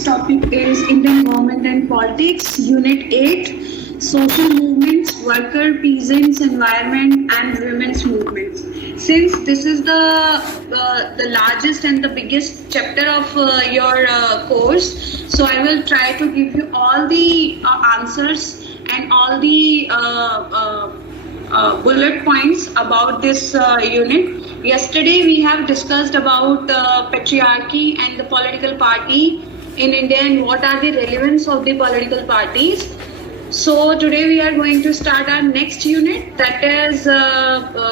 Next topic is Indian Government and Politics, Unit 8, Social Movements, Worker, Peasants, Environment and Women's Movements. Since this is the largest and the biggest chapter of your course, so I will try to give you all the answers and all the bullet points about this unit. Yesterday we have discussed about patriarchy and the political party in India and what are the relevance of the political parties. So today we are going to start our next unit, that is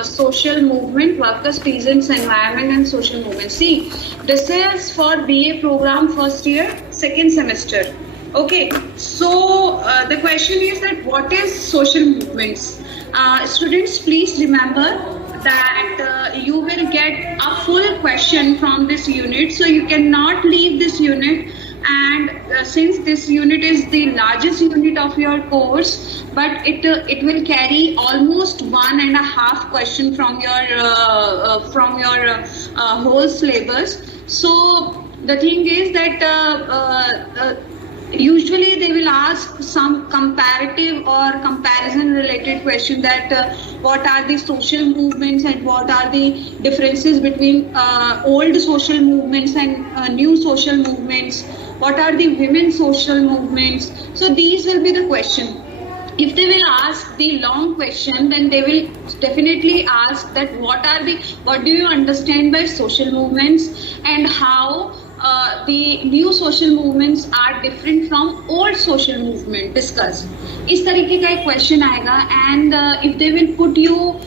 social movement, workers, peasants, environment and social movement. See, this is for BA program first year, second semester. Okay, so the question is that what is social movements? Students, please remember that you will get a full question from this unit, so you cannot leave this unit. And since this unit is the largest unit of your course, but it will carry almost 1.5 question from your whole syllabus. So the thing is that usually they will ask some comparative or comparison related question, that what are the social movements and what are the differences between old social movements and new social movements, what are the women social movements. So these will be the question. If they will ask the long question, then they will definitely ask that what do you understand by social movements and how the new social movements are different from old social movement. Discuss. इस तरीके का एक question आएगा, and if they will put you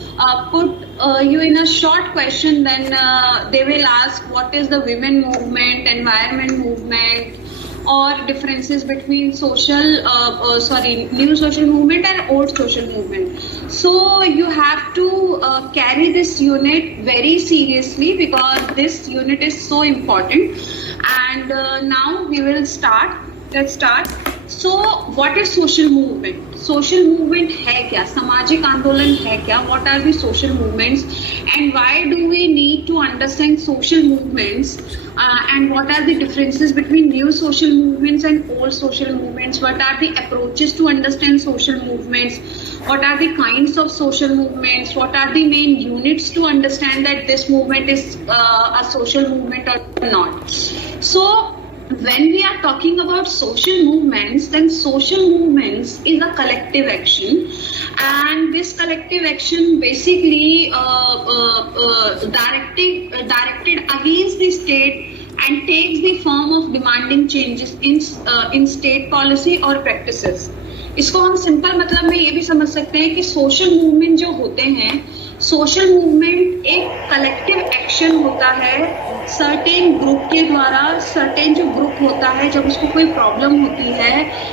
in a short question, then they will ask what is the women movement, environment movement, or differences between new social movement and old social movement. So you have to carry this unit very seriously because this unit is so important. And now we will start. Let's start. So what is social movement? Social movement है क्या? सामाजिक आंदोलन है क्या? What are the social movements? And why do we need to understand social movements? And what are the differences between new social movements and old social movements? What are the approaches to understand social movements? What are the kinds of social movements? What are the main units to understand that this movement is a social movement or not? So when we are talking about social movements, then social movements is a collective action, and this collective action basically directed against the state and takes the form of demanding changes in state policy or practices. इसको हम simple मतलब में ये भी समझ सकते हैं कि सोशल मूवमेंट जो होते हैं, सोशल मूवमेंट एक कलेक्टिव एक्शन होता है सर्टेन ग्रुप के द्वारा. सर्टेन जो ग्रुप होता है, जब उसको कोई प्रॉब्लम होती है,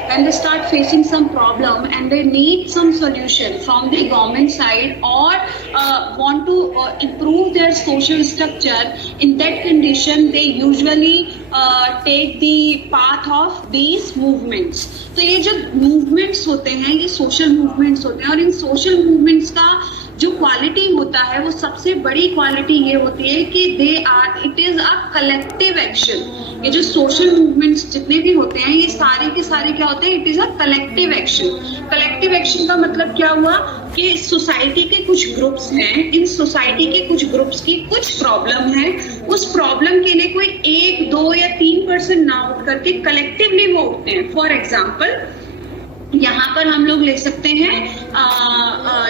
when they start facing some problem and they need some solution from the government side or want to improve their social structure, in that condition they usually take the path of these movements. तो ये जो movements होते हैं, ये social movements होते हैं, और इन social movements का जो क्वालिटी होता है, वो सबसे बड़ी क्वालिटी ये होती है कि it is a collective action. ये जो सोशल मूवमेंट्स जितने भी होते हैं, ये सारे के सारे क्या होते हैं? It is a collective action. Collective action का मतलब क्या हुआ कि सोसाइटी के कुछ ग्रुप्स हैं, इन सोसाइटी के कुछ ग्रुप्स की कुछ प्रॉब्लम है, उस प्रॉब्लम के लिए कोई 1, 2 या 3 पर्सन ना उठ करके कलेक्टिवली वो उठते हैं. फॉर एग्जाम्पल, यहाँ पर हम लोग ले सकते हैं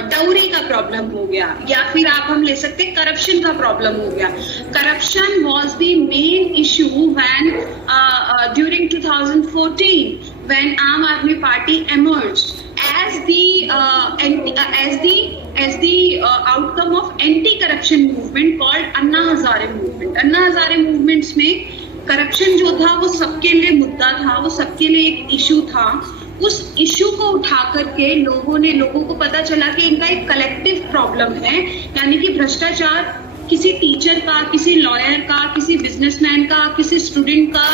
डाउरी का प्रॉब्लम हो गया, या फिर हम ले सकते हैं करप्शन का प्रॉब्लम हो गया. Corruption was the main issue when during 2014 when आम आदमी party emerged as the outcome of anti-corruption movement called Anna Hazare movement. Anna Hazare movements में करप्शन जो था वो सबके लिए मुद्दा था, वो सबके लिए एक इशू था. उस इशू को उठा करके लोगों को पता चला कि इनका एक कलेक्टिव प्रॉब्लम है, यानी कि भ्रष्टाचार किसी टीचर का, किसी लॉयर का, किसी बिजनेसमैन का, किसी स्टूडेंट का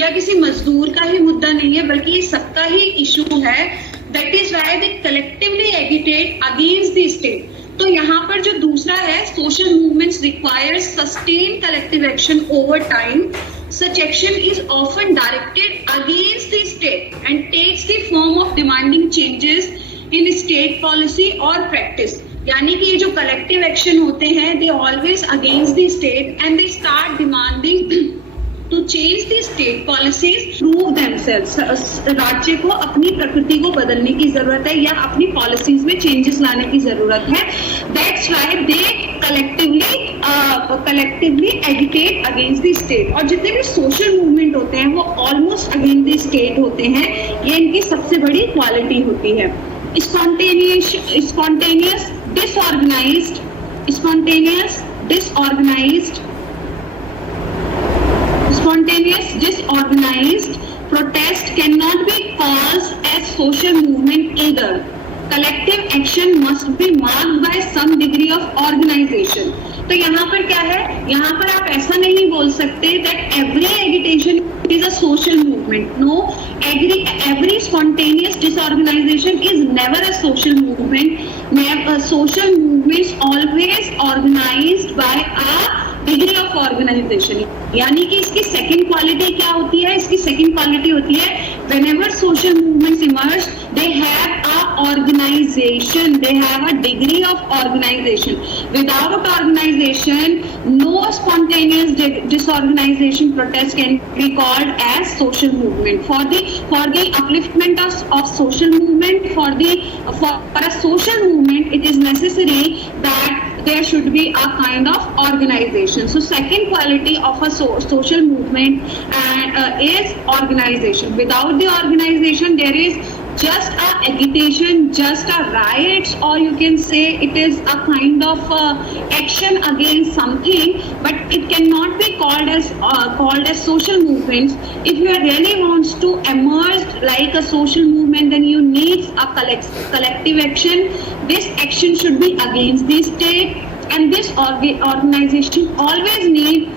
या किसी मजदूर का ही मुद्दा नहीं है, बल्कि ये सबका ही इशू है. That is why they collectively agitate against the state. तो यहाँ पर जो दूसरा है, social movements requires sustain collective action over time such action is often directed against the state and takes the form of demanding changes in state policy or practice. यानी कि ये जो कलेक्टिव एक्शन होते हैं, they always against the state and they start demanding to change the state policies, prove themselves. राज्य को अपनी प्रकृति को बदलने की जरूरत है या अपनी पॉलिसीज में चेंजेस लाने की जरूरत है. That's why they collectively agitate against the state. और जितने भी सोशल मूवमेंट होते हैं वो ऑलमोस्ट अगेंस्ट द स्टेट होते हैं. ये इनकी सबसे बड़ी क्वालिटी होती है. Spontaneous, disorganized protest cannot be caused as social movement either. Collective action must be marked by some degree of organization. तो यहाँ पर क्या है, यहाँ पर आप ऐसा नहीं बोल सकते that every agitation is a social movement. No, every spontaneous disorganization is never a social movement. Social movements always organized by a degree of organization. यानी कि इसकी सेकंड क्वालिटी क्या होती है, इसकी सेकंड क्वालिटी होती है whenever social movements emerge, they have a organization, they have a degree of organization. Without organization, no spontaneous disorganization protest can be called as social movement. For the upliftment of social movement, for a social movement, it is necessary that there should be a kind of organization. So second quality of a social movement is organization. Without the organization, there is just a agitation, just a riots, or you can say it is a kind of action against something, but it cannot be called as social movements. If you really wants to emerge like a social movement, then you need a collective action. This action should be against the state, and this organization always need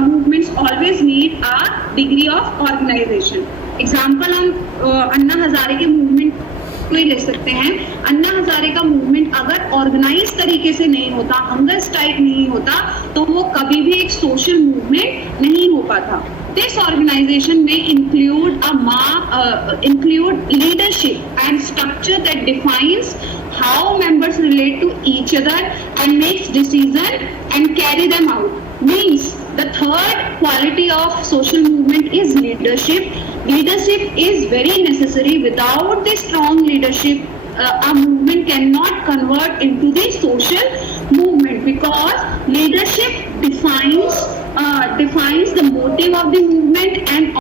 movements always need a degree of organization. Example हम अन्ना हजारे के movement को ही ले सकते हैं. अन्ना हजारे का movement अगर organise तरीके से नहीं होता, हंगर स्ट्राइक नहीं होता, तो वो कभी भी एक सोशल मूवमेंट नहीं हो पाता. This organization may include leadership and structure that defines how members relate to each other and makes decisions and carry them out. Means the third quality of social movement is leadership. Leadership is very necessary. Without the strong leadership, a movement cannot convert into the social movement, because leadership defines the motive of the movement and